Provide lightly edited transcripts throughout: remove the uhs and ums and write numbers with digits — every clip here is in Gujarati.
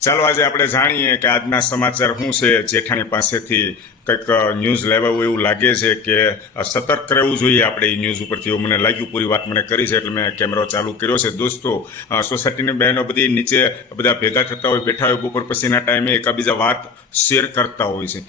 ચાલો આજે આપણે જાણીએ કે આજના સમાચાર શું છે। જેઠાણી પાસેથી કંઈક ન્યૂઝ લેવા એવું લાગે છે કે સતર્ક રહેવું જોઈએ આપણે એ ન્યૂઝ ઉપરથી, એવું મને લાગ્યું। પૂરી વાત મને કરી છે એટલે મેં કેમેરો ચાલુ કર્યો છે। દોસ્તો, સોસાયટીની બહેનો બધી નીચે બધા ભેગા થતા હોય, બેઠા હોય, બપોર પછીના ટાઈમે એકબીજા વાત શેર કરતા હોય છે।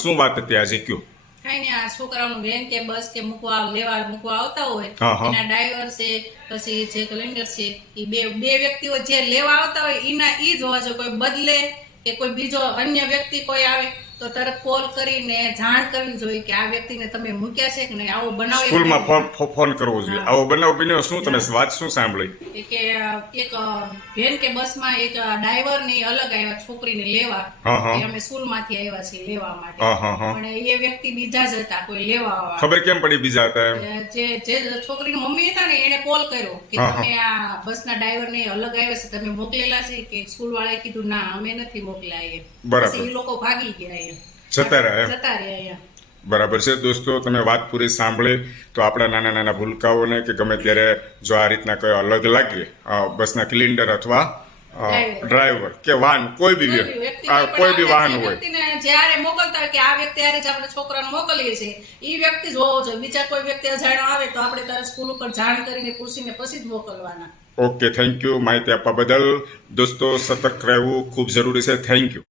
શું વાત હતી આજે કયો? કઈ ને આ છોકરાઓનું વેન કે બસ કે મૂકવા લેવા મૂકવા આવતા હોય એના ડ્રાઈવર છે પછી જે કલેન્ડર છે એ બે વ્યક્તિઓ જે લેવા આવતા હોય એના ઈ જ હોવા જોઈએ। કોઈ બદલે કે કોઈ બીજો અન્ય વ્યક્તિ કોઈ આવે તો તરત કોલ કરીને જાણ કરવી જોઈએ કે આ વ્યક્તિને તમે મૂક્યા છે કે નહીં। આવો બનાવ સ્કૂલમાં ફોન કરવો જોઈએ। આવો બનાવ બન્યો? શું તમે વાત શું સાંભળી? કે એક વેન કે બસમાં એક ડ્રાઈવર ની અલગ આવ્યા છોકરીને લેવા કે અમે સ્કૂલમાંથી આવ્યા છીએ લેવા માટે, પણ એ વ્યક્તિ બીજા જ હતા, કોઈ લેવા આવ્યા। ખબર કેમ પડી બીજા હતા એમ? જે છોકરીની મમ્મી હતા ને એને કોલ કર્યો કે તમે આ બસના ડ્રાઈવરને અલગ આવ્યા છે, તમે મોકલેલા છે કે? સ્કૂલ વાળાએ કીધું ના અમે નથી મોકલ્યા એમ। બરાબર, એ લોકો ભાગી ગયા એમ, જતા રહ્યા એમ। બરાબર છે દોસ્તો, તમે વાત પૂરી સાંભળી તો આપણા નાના નાના ભૂલકાઓને કે ગમે ત્યારે જો આ રીતના કોઈ અલગ લાગે બસના ક્લિન્ડર અથવા ડ્રાઈવર કે વાહન કોઈ બી વાહન હોય, જ્યારે મોકલતા હોય કે આ વ્યક્તિ હારે જ આપણે છોકરાને મોકલીએ છીએ એ વ્યક્તિ જ હોવો જોઈએ। બીજા કોઈ વ્યક્તિ અજાણ્યો આવે તો આપણે તરત સ્કૂલ ઉપર જાણ કરીને પૂછીને પછી જ મોકલવાના। ઓકે, થેન્ક યુ માહિતી આપવા બદલ। દોસ્તો, સતર્ક રહેવું ખૂબ જરૂરી છે। Thank you.